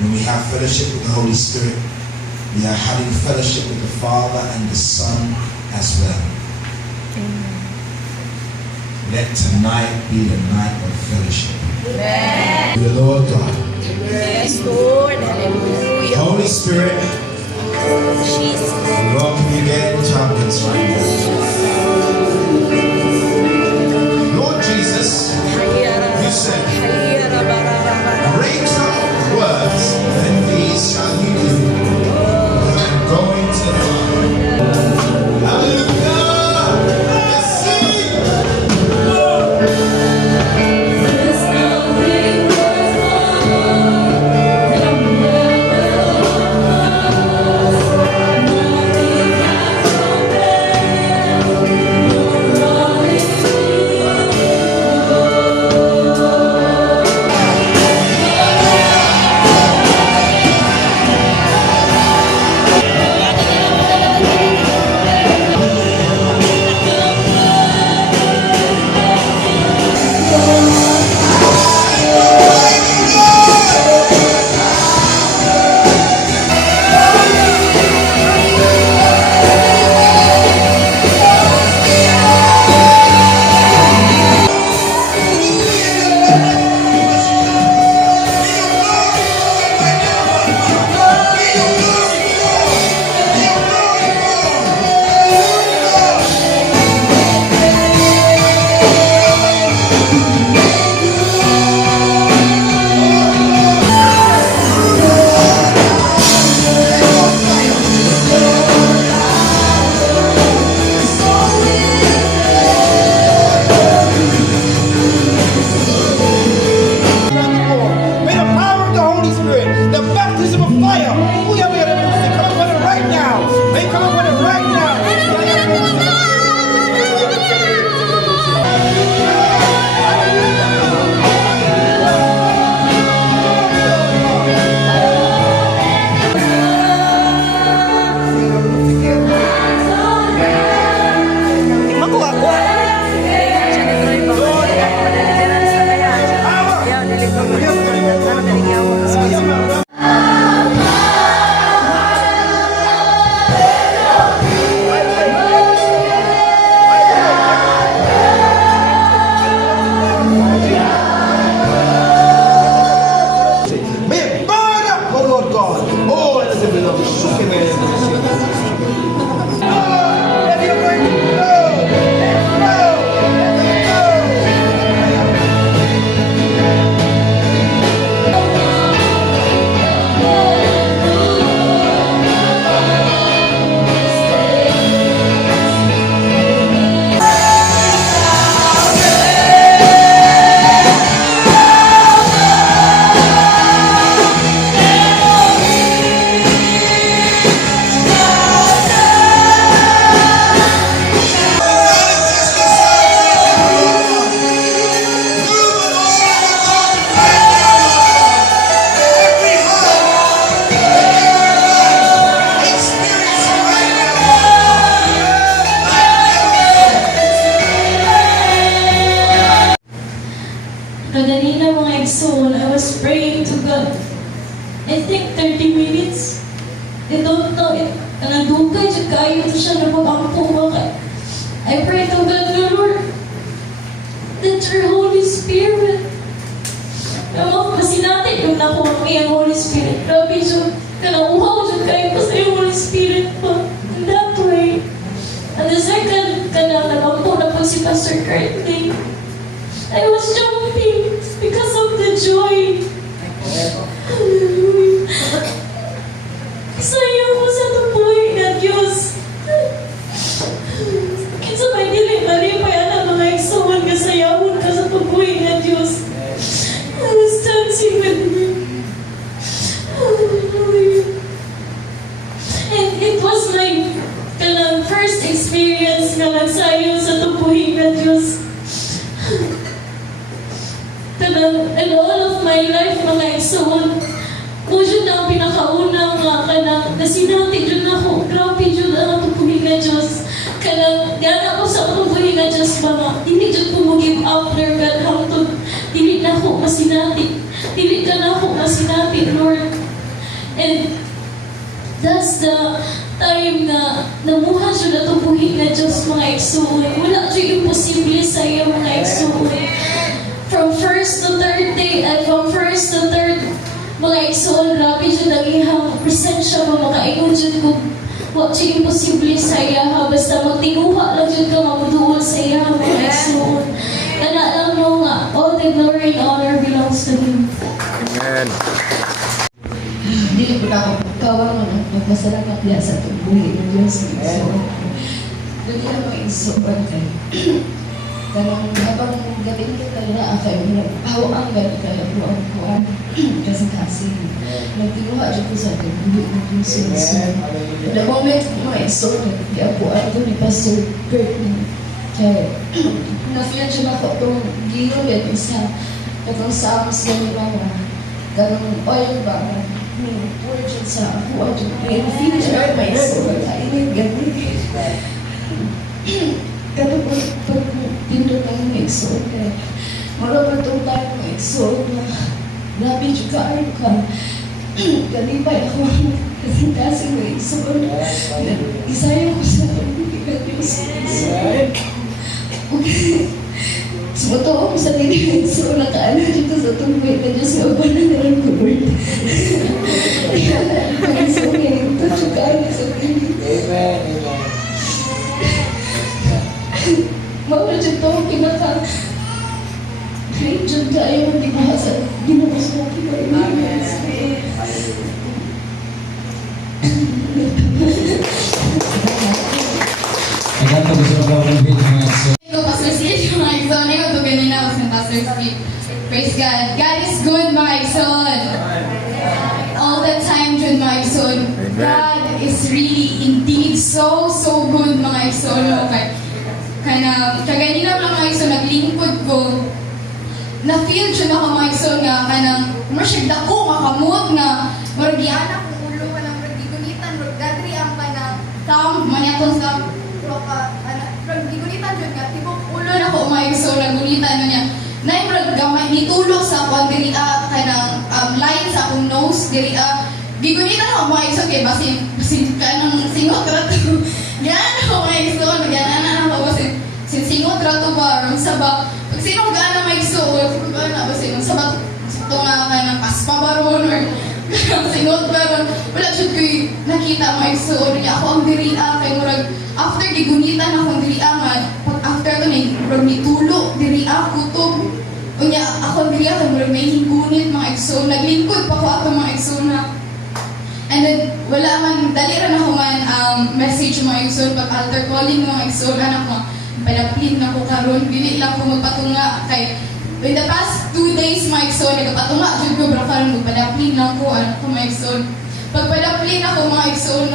When we have fellowship with the Holy Spirit, we are having fellowship with the Father and the Son as well. Amen. Let tonight be the night of fellowship. Amen. With the Lord God. Yes, Lord. Hallelujah. Holy Spirit, Jesus. we welcome you again into our midst right now. Lord Jesus, you said, greater works than these shall you do. I'm going to the Father. Hallelujah! Let's sing! Kanina mga igsoon, I was praying to God. I think 30 minutes. I don't know it. Nandugay dyan kayo siya na pag-ampo ka. I pray to God, Lord, that your Holy Spirit, naman masinatin yung naku ang iyang Holy Spirit. Grabe dyan, kanauhaw dyan kayo pa sa iyong Holy Spirit pa. In that way. And the second, nagampo na po si Pastor Curtney. I was jumping because of the joy. Hallelujah. Saya ko sa tupoy na Diyos. Kinsa may dili malipay ang mga igsoon nga sayawon ka sa tupoy na Diyos. I was dancing with him. Hallelujah. And it was my first experience nga nagsayaw sa tupoy na Diyos. In all of my life, mga igsoon, kung yun na ang pinakaunang nasinati dyan ako, grabe dyan ang tupuhin na Diyos. Kaya yan ako sa tupuhin na Diyos, mga, hindi dyan po mag-give up their God hangtod. Dili na ako masinati. Dili ka na ako masinati, Lord. And that's the time na namuha siya na tubuhin na Diyos mga igsoon. Wala siya imposible sa iyo mga igsoon. From first to third day, from first to third, mga igsoon, grabe siya nagihang presensya mo, makaingon siya kung wala siya imposible sa iya ha. Basta magtinguha lang siya ka mamuduol sa iya mga igsoon. Alam mo nga, all the glory and honor belongs to Him. Amen. Dili ko na ako pagkawan mo magpasalamat diya sa tubuhin ng Diyos ng igsoon. Dili na mo igsoon kay kanang habang gating ka na akay mo hawaan ka kaya buwan kasi nagtinuha siya ko sa tubuhin ng Diyos ng igsoon. The moment mo igsoon iapuan ko ni Pastor Kurt kaya na-feel siya na ako itong giro yan isa itong Psalms na nila ganong oil ba origin sa ako at yung feature may soul kainin gano'n kapag pindot ang may soul marapatong tayo may soul na grabe juga ay ka kalipay ako kasi may soul isaya ko sa pagbibigat yung soul Sumatoo ko sa tinig so nakaano dito sa tunggoy na Diyos yung ba na nalang Lord. Kaya so ngayon ito tsukaan sa tinig. Amen. Maura dyan ito ang great dyan tayo ang dibahasan. Ginabos mo kibayin. Amen. Agad ko gusto ko ng video mga so. Ko Pastor Steve, mga igsoon. Ikaw ito ganina ako sa Pastor Steve. Praise God. God is good, mga igsoon. All the time, Jud, mga igsoon. God is really, indeed, so good, mga igsoon. Okay. Kaganina lang mga igsoon, naglingkod ko. Na-feel Jud ako mga igsoon nga, kanang, masyag dako, makamot nga, maragyanak, ulo ka ng ragigunitan, ragdadri ang kanang, manyaton sa, gunitan jud nga tibok ulo na ko may so nagunitan na niya nay brad gamay nitulog sa akong diri kanang line sa akong nose diri gigunitan ako may so kay basin kanang singot rato yan ako may so yan ako basin singot rato ba ron sa ba pag sino gaana may so gaana basin sa ba to nga kanang paspa baron or singot baron wala jud koy nakita may so niya ako ang diri kay murag after gigunitan akong diri nga pag after to ni murag nitulo diri kutob unya ako diri kay murag may hingunit mga igsoon naglingkod pa ko ato mga igsoon and then wala man dali ra na ko man message mga igsoon pag altar calling mga igsoon anak mo padaplin na ko karon dili lang ko magpatunga kay in the past 2 days mga igsoon nagapatunga jud ko bro karon magpadaplin lang ko anak ko mga igsoon pag padaplin ako mga igsoon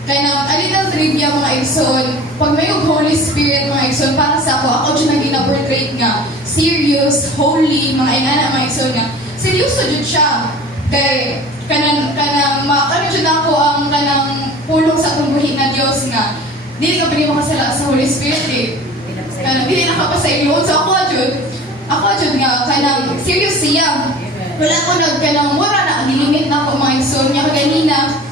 kaya na, a little trivia mga igsoon, pag may Holy Spirit mga igsoon, para sa ako dyan naging na-portrait nga, serious, holy, mga ingana mga igsoon nga, seryoso dyan siya. Kaya, ano dyan ako ang kanang pulong sa tumbuhin na Diyos nga, dili ka pwede makasala sa Holy Spirit eh. Dili nakapasayloon. So ako dyan nga, kanang serious siya. Wala ko kanang mura na, nilimit na ako mga igsoon niya kaganina.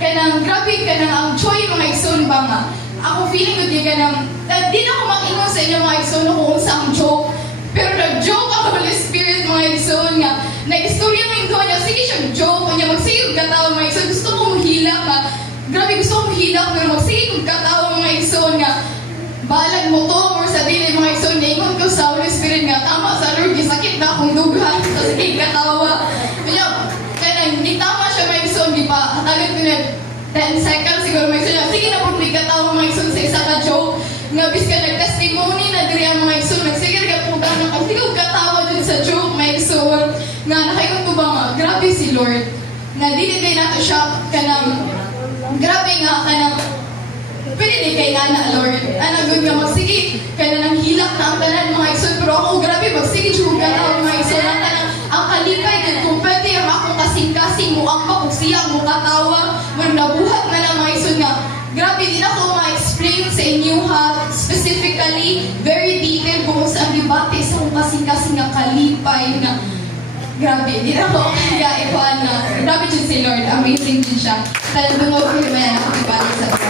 Kanang grabe kanang ang joy mga igsoon ba nga. Ako feeling ko di kanang di na ako makingon sa inyo mga igsoon kung unsa ang joke. Pero nag-joke ako Holy Spirit mga igsoon nga. Nag-istorya mo yung niya, sige siyang joke. Kanya magsige kong katawa mga igsoon. Gusto ko mahilak nga. Grabe gusto ko mahilak pero magsige kong katawa mga igsoon nga. Balag mo to or sa dili mga igsoon niya. Ingon ko sa Holy Spirit nga. Tama sa Lord, sakit na akong dughan. So sige katawa. Kaya hindi tama siya mga igsoon, di ba? Hatagan ko na 10 seconds siguro mga igsoon. Sige na po, may katawa mga igsoon sa isa ka joke. Nga bis ka nag-testimony na diri ang mga igsoon. Nagsigil ka po ka ng sige katawa dun sa joke mga igsoon. Nga nakaingon ko ba nga, grabe si Lord. Nga dili kayo nato siya kanang, grabe nga kanang, pwede din kay nga na Lord. Good nga magsige, kaya na nang hilak na ang tanan mga igsoon. Pero ako grabe, magsige siya katawa mga igsoon. Ang kalipay din kung pwede ang akong kasing-kasing mo ang kung siya mo katawa mo nabuhat na lang mga igsoon nga grabe din ako ma-explain sa inyo ha specifically very detailed kung saan debate sa kung kasing-kasing nga kalipay na grabe din ako kaya iba na grabe dyan si Lord. Amazing din siya. Talagang dungog ko yung maya nakakibalik sa buhay.